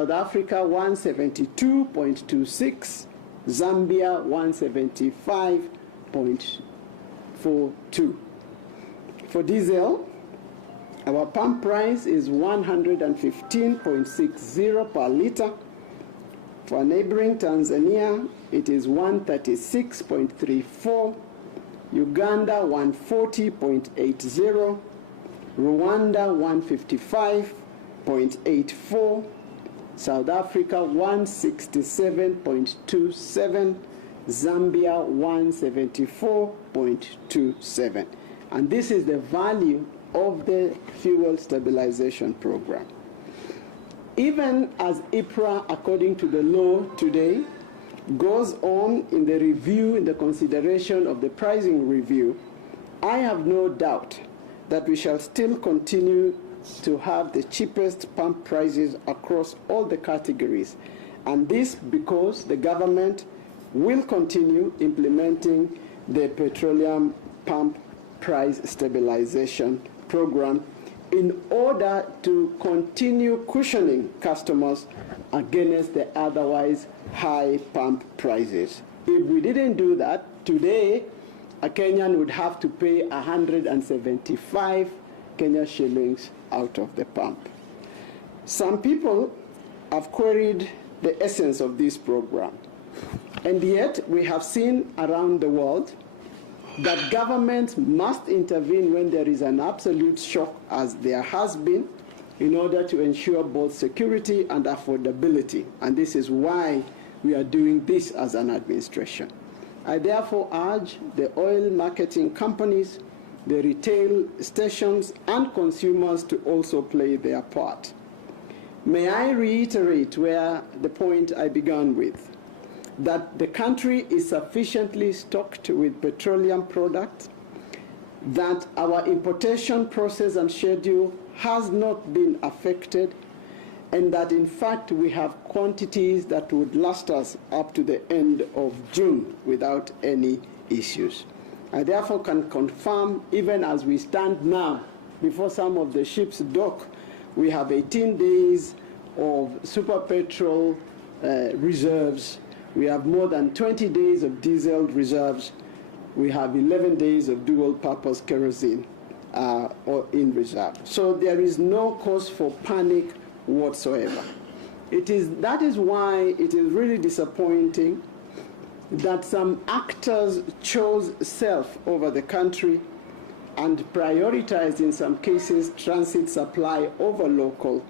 South Africa 172.26, Zambia 175.42. For diesel, our pump price is 115.60 per liter. For neighboring Tanzania, it is 136.34, Uganda 140.80, Rwanda 155.84, South Africa 167.27, Zambia 174.27. And this is the value of the fuel stabilization program. Even as IPRA, according to the law today, goes on in the review, in the consideration of the pricing review, I have no doubt that we shall still continue to have the cheapest pump prices across all the categories. And this because the government will continue implementing the petroleum pump price stabilization program in order to continue cushioning customers against the otherwise high pump prices. If we didn't do that, today a Kenyan would have to pay 175 Kenya shillings out of the pump. Some people have queried the essence of this program, and yet we have seen around the world that governments must intervene when there is an absolute shock, as there has been, in order to ensure both security and affordability. And this is why we are doing this as an administration. I therefore urge the oil marketing companies, the retail stations, and consumers to also play their part. May I reiterate where the point I began with, that the country is sufficiently stocked with petroleum products, that our importation process and schedule has not been affected, and that in fact we have quantities that would last us up to the end of June without any issues. I therefore can confirm, even as we stand now before some of the ships dock, we have 18 days of super petrol reserves. We have more than 20 days of diesel reserves. We have 11 days of dual-purpose kerosene in reserve. So there is no cause for panic whatsoever. That is why it is really disappointing that some actors chose self over the country and prioritized, in some cases, transit supply over local,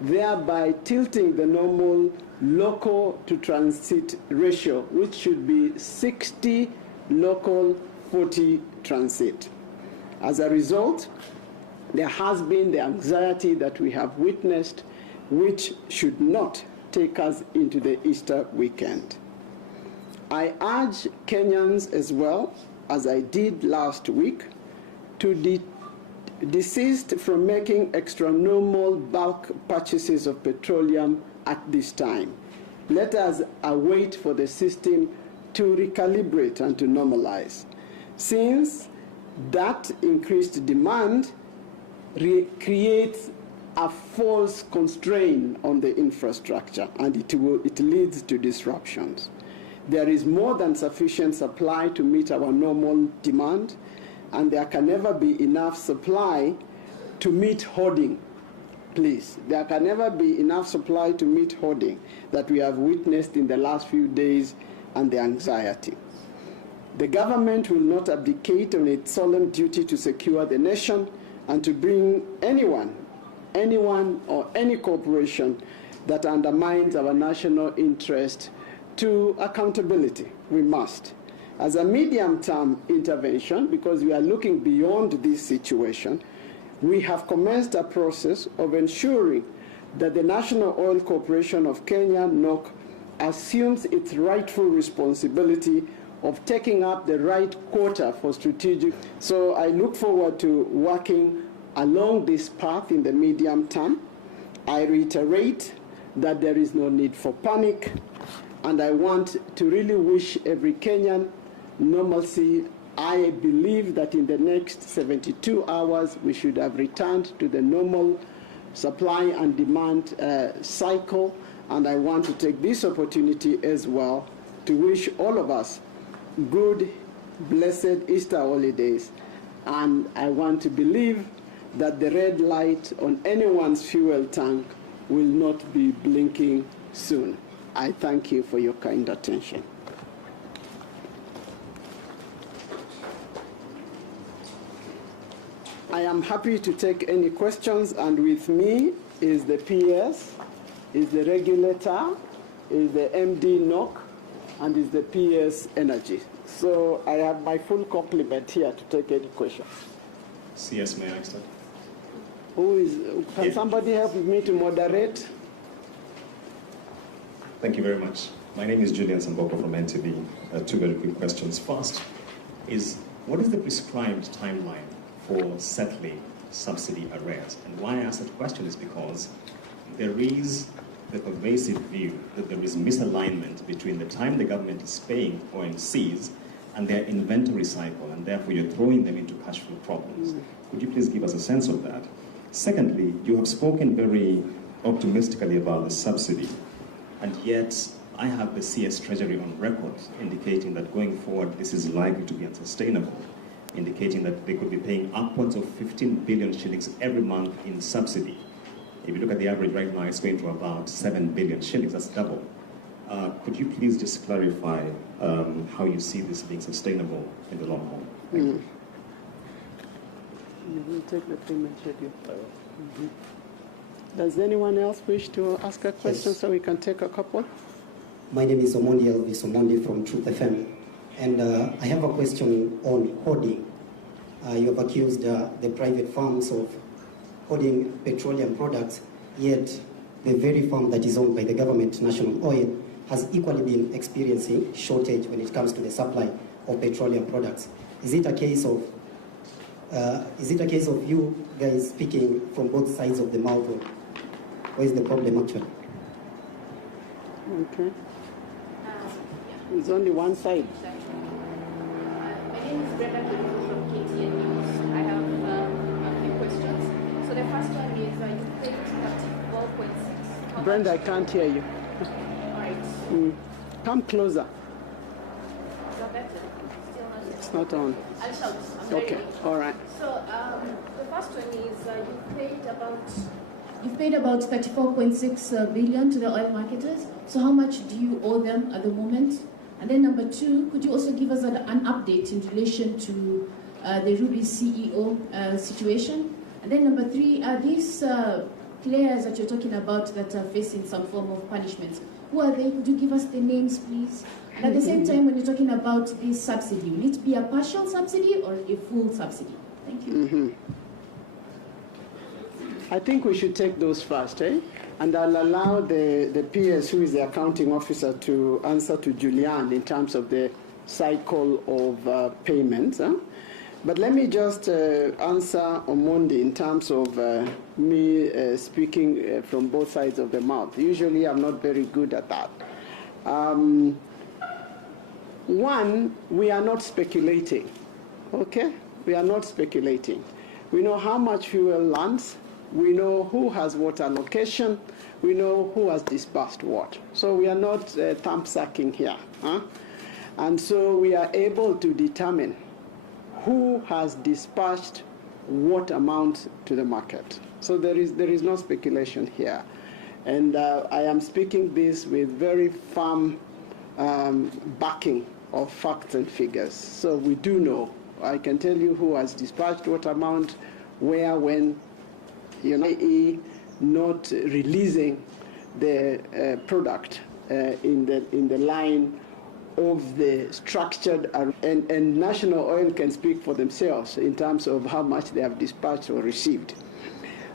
thereby tilting the normal local to transit ratio, which should be 60 local, 40 transit. As a result, there has been the anxiety that we have witnessed, which should not take us into the Easter weekend. I urge Kenyans as well, as I did last week, to desist from making extra-normal bulk purchases of petroleum at this time. Let us await for the system to recalibrate and to normalize, since that increased demand creates a false constraint on the infrastructure, and it leads to disruptions. There is more than sufficient supply to meet our normal demand, and there can never be enough supply to meet hoarding. Please, there can never be enough supply to meet hoarding that we have witnessed in the last few days and the anxiety. The government will not abdicate on its solemn duty to secure the nation and to bring anyone or any corporation that undermines our national interest to accountability. We must. As a medium-term intervention, because we are looking beyond this situation, we have commenced a process of ensuring that the National Oil Corporation of Kenya, NOC, assumes its rightful responsibility of taking up the right quota for strategic. So I look forward to working along this path in the medium term. I reiterate that there is no need for panic, and I want to really wish every Kenyan normalcy. I believe that in the next 72 hours, we should have returned to the normal supply and demand cycle, And I want to take this opportunity as well to wish all of us good, blessed Easter holidays. And I want to believe that the red light on anyone's fuel tank will not be blinking soon. I thank you for your kind attention. I am happy to take any questions, and with me is the PS, is the regulator, is the MD NOC, and is the PS Energy. So I have my full complement here to take any questions. CS, may I start? Can somebody help me to moderate? Thank you very much. My name is Julian Samboko from NTV. Two very quick questions. First is, what is the prescribed timeline for settling subsidy arrears? And why I ask that question is because there is the pervasive view that there is misalignment between the time the government is paying ONCs and their inventory cycle, and therefore you're throwing them into cash flow problems. Could you please give us a sense of that? Secondly, you have spoken very optimistically about the subsidy, and yet I have the CS Treasury on record indicating that going forward this is likely to be unsustainable, indicating that they could be paying upwards of 15 billion shillings every month in subsidy. If you look at the average right now, it's going to about 7 billion shillings, that's double. Could you please just clarify how you see this being sustainable in the long haul? Thank you. You will take the payment schedule. Does anyone else wish to ask a question? Yes. So we can take a couple? My name is Omondi Elvis Omondi from Truth FM. And I have a question on hoarding. You have accused the private firms of hoarding petroleum products, yet the very firm that is owned by the government, National Oil, has equally been experiencing shortage when it comes to the supply of petroleum products. Is it a case of you guys speaking from both sides of the mouth, or where is the problem actually? Okay. It's only one side. My name is Brenda from KTN News. I have a few questions. So the first one is you paid 34.6. Brenda, I can't hear you. All right. Come closer. Is that better? Still not. It's not on. I'll shout. Okay. All right. So the first one is you've paid about 34.6 billion to the oil marketers. So how much do you owe them at the moment? And then number two, could you also give us an update in relation to the Ruby CEO situation? And then number three, are these players that you're talking about that are facing some form of punishments, who are they? Could you give us the names, please? And at the same time, when you're talking about this subsidy, will it be a partial subsidy or a full subsidy? Thank you. I think we should take those first, eh? And I'll allow the PS, who is the accounting officer, to answer to Julian in terms of the cycle of payments. Huh? But let me just answer Omondi in terms of me speaking from both sides of the mouth. Usually I'm not very good at that. One, we are not speculating, okay? We are not speculating. We know how much fuel lands. We know who has what allocation. We know who has disbursed what. So we are not thumb-sucking here. Huh? And so we are able to determine who has dispatched what amount to the market. So there is no speculation here. And I am speaking this with very firm backing of facts and figures. So we do know. I can tell you who has dispatched what amount, where, when, i.e. not releasing the product in the line of the structured, and National Oil can speak for themselves in terms of how much they have dispatched or received.